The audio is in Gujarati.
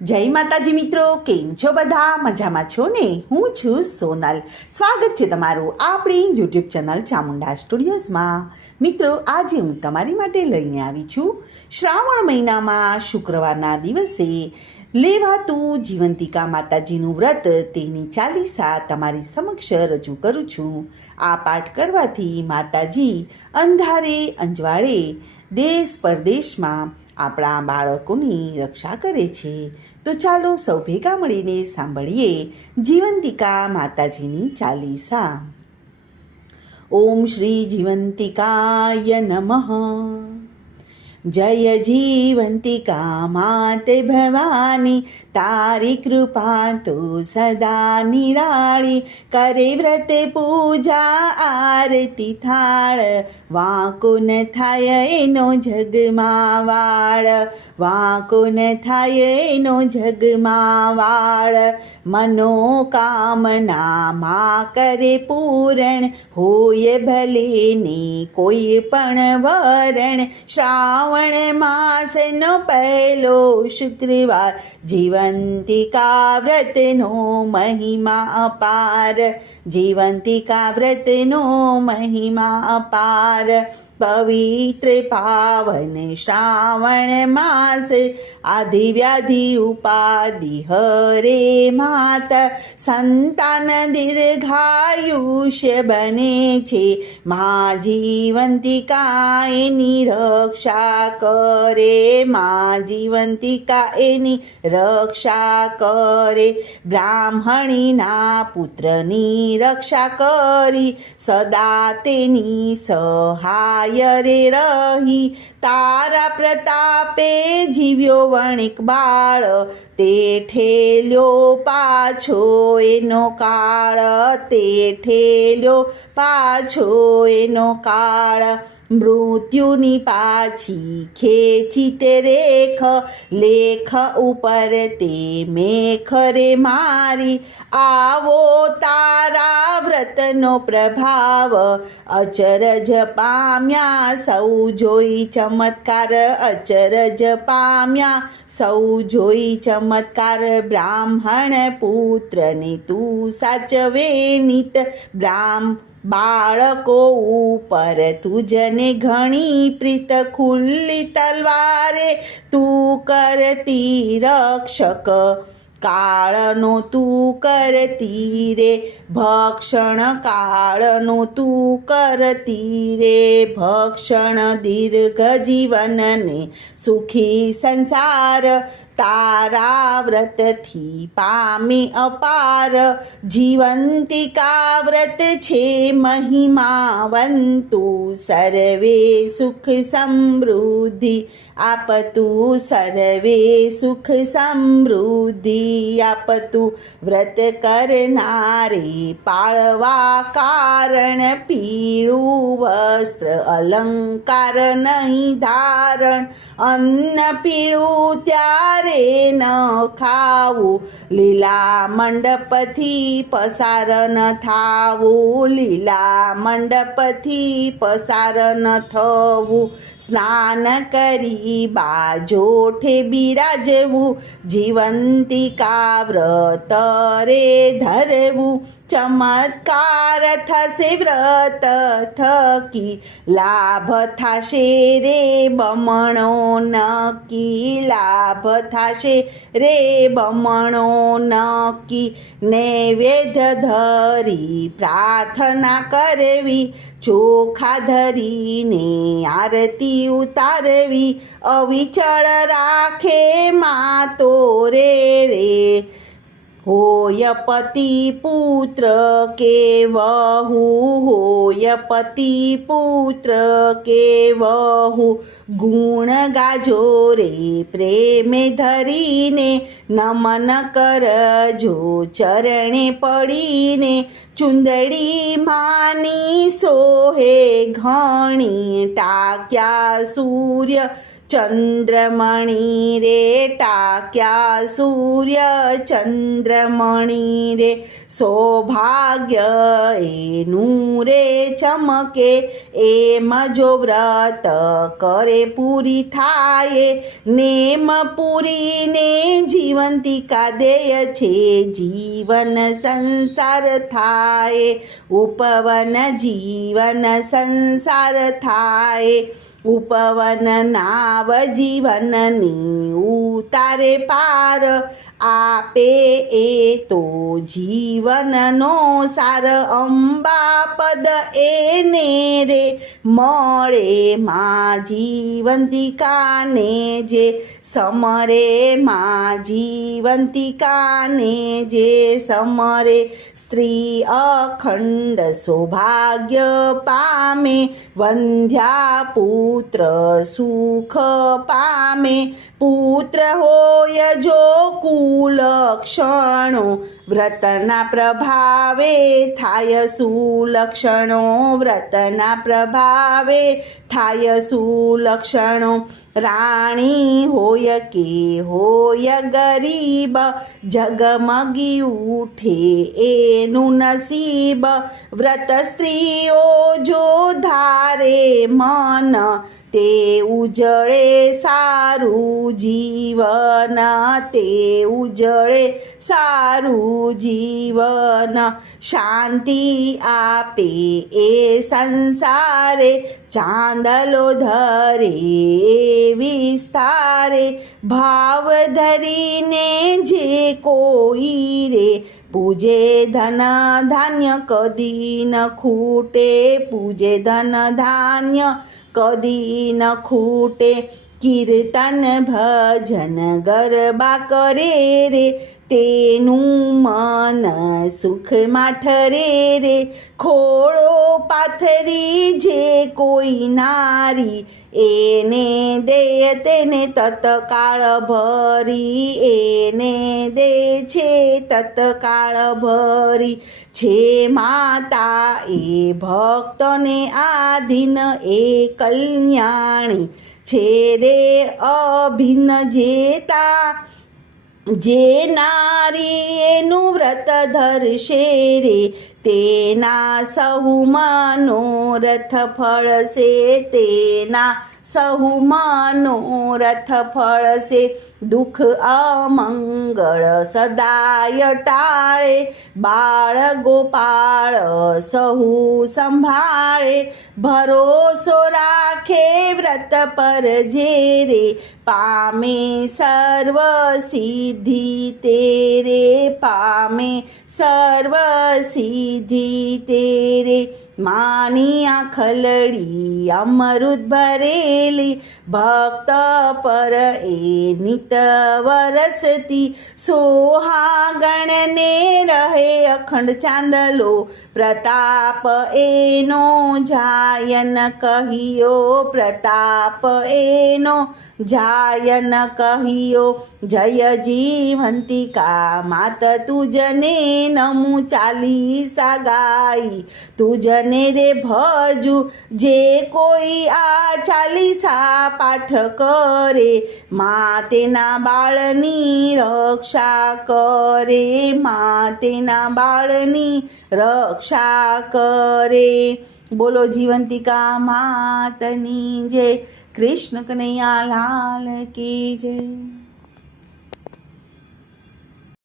જય માતાજી મિત્રો, કેમ છો બધા? મજામાં છો ને? હું છું સોનલ. સ્વાગત છે તમારું આપણી યુટ્યુબ ચેનલ ચામુંડા સ્ટુડિયોઝમાં. મિત્રો, આજે હું તમારી માટે લઈને આવી છું શ્રાવણ મહિનામાં શુક્રવારના દિવસે લેવાતું જીવંતિકા માતાજીનું વ્રત, તેની ચાલીસા તમારી સમક્ષ રજૂ કરું છું. આ પાઠ કરવાથી માતાજી અંધારે અંજવાળે દેશ પરદેશમાં આપણા બાળકોની રક્ષા કરે છે. તો ચાલો સૌ ભેગા મળીને સાંભળીએ જીવંતિકા માતાજીની ચાલીસા. ઓમ શ્રી જીવંતિકાય નમઃ. જય જીવંતિકા માતે ભવાની, તારી કૃપા તો સદા નિરાળી. કરે વ્રત પૂજા આરતી થાળ, વાંકો ન થાય એનો જગમાં વાળ. વાંકો ન થાય એનો જગમાં વાળ. મનોકામના માં કરે પૂરણ, હોય ભલે ને કોઈ પણ વરણ. શ્રાવણ માસનો પહેલો શુક્રવાર, જીવંતિકા વ્રતનો મહિમા અપાર. જીવંતિકા વ્રતનો મહિમા અપાર. પવિત્ર પાવન શ્રાવણ માસ, આધિ વ્યાધિ ઉપાધિ હરે માત. સંતાન દીર્ઘાયુષ્ય બને છે, મા જીવંતિકા એની રક્ષા કરે. મા જીવંતિકા એની રક્ષા કરે. બ્રાહ્મણીના પુત્રની રક્ષા કરી, સદા તેની સહાય રે રહી. તારા પ્રતાપે જીવ્યો વણિક બાળ, તે ઠેલ્યો પાછો એનો કાળ. તે ઠેલ્યો પાછો એનો કાળ. મૃત્યુની પાછી ખેંચી તે રેખ, લેખ ઉપર તે મેખ રે મારી. આવો તારા વ્રતનો પ્રભાવ, અચરજ પામ્યા સૌ જોઈ ચમત્કાર. અચરજ પામ્યા સૌ જોઈ ચમત્કાર. બ્રાહ્મણ પુત્રને તું સાચવે નિત, બાળકો ઉપર તુજને ઘણી પ્રીત. ખુલ્લી તલવારે તું કરતી રક્ષક, કાળનો તું કરતી રે ભક્ષણ. કાળનો તું કરતી રે ભક્ષણ. દીર્ઘ જીવનને સુખી સંસાર, તારા વ્રતથી પામે અપાર. જીવંતિકા વ્રત છે મહિમાવંતું, સર્વે સુખ સમૃદ્ધિ આપતું. સર્વે સુખ સમૃદ્ધિ આપતું. વ્રત કરનારે પાળવા કારણ, પીળું વસ્ત્ર અલંકાર નહીં ધારણ. અન્ન પીળું ત્યારે ન ખાવું, લીલા મંડપથી પસાર ન થાવું. લીલા મંડપથી પસાર ન થવું. સ્નાન કરી બાજોઠે બિરાજવું, જીવંતિકા વ્રત રે ધરવું. ચમત્કાર થશે વ્રત થકી, લાભ થશે રે બમણો નક્કી. લાભ થશે રે બમણો નક્કી. નૈવેદ્ય ધરી પ્રાર્થના કરવી, ચોખા ધરીને આરતી ઉતારવી. અવિચળ રાખે મા તો રે. હોય પતિ પુત્ર કે વહુ, હોય પતિ પુત્ર કે વહુ. ગુણ ગાજો રે પ્રેમે ધરીને, નમન કરજો ચરણે પડીને. ચુંદડી માની સોહે ઘણી, ટાક્યા સૂર્ય ચંદ્રમણી રે ટાક્યા સૂર્ય ચંદ્રમણી રે સૌભાગ્ય એનું રે ચમકે એમ જો વ્રત કરે પૂરી થાય નેમ પૂરીને જીવંતિકા દેય છે જીવન સંસાર થાય ઉપવન જીવન સંસાર થાય ઉપવન નાવ જીવનની ઉતારે પાર આપે એ તો જીવનનો સાર અંબા પદ એને રે મળે માં જીવંતિકાને જે સમરે માં જીવંતિકાને જે સમરે સ્ત્રી અખંડ સૌભાગ્ય પામે વંધ્યા પુત્ર સુખ પામે પુત્ર હોય જો કુલક્ષણો વ્રતના પ્રભાવે થાય સુલક્ષણો વ્રતના પ્રભાવે થાય સુલક્ષણો રાણી હોય કે હોય ગરીબ જગમગી ઉઠે એનું નસીબ વ્રત સ્ત્રીઓ જો ધારે મન તે ઉજળે સારું જીવન તે ઉજળે સારું જીવન શાંતિ આપે એ સંસારે ચાંદલો ધરે વિસ્તારે ભાવ ધરીને જે કોઈ રે પૂજે ધન ધાન્ય કદી ન ખૂટે પૂજે ધન ધાન્ય કદી ન ખૂટે કીર્તન ભજન ગરબા કરે રે તેનું મન સુખમાં ઠરે રે ખોળો પાથરી જે કોઈ નારી એને દે તેને તત્કાળ ભરી એને દે છે તત્કાળ ભરી છે માતા એ ભક્તને આધીન એ કલ્યાણી છે રે અભિન્ન જેતા જે નારી એનું વ્રત ધરશે રે તેના સહુ મનોરથ ફળશે તેના સહુ મનોરથ ફળશે દુઃખ અમંગળ સદાય ટાળે બાળ ગોપાળ સહુ સંભાળે ભરોસો રાખે વ્રત પર જે રે પામે સર્વ સિદ્ધિ તેરે પામે સર્વ સિદ્ધિ તેરે માની આખલડી અમૃત ભરેલી ભક્ત પર એ નિત વરસતી સોહાગણને રહે અખંડ ચાંદલો પ્રતાપ એનો જાયન કહ્યો પ્રતાપ એનો જાયન કહ્યો જય જીવંતિકા માત તુજને નમું ચાલીસા ગાઈ તુજને રે ભજુ જે કોઈ આ ચાલીસા પાઠ કરે મા તેના બાળની રક્ષા કરે મા તેના બાળની રક્ષા કરે બોલો જીવંતિકા માતની જય કૃષ્ણ કનૈયા લાલ કી જય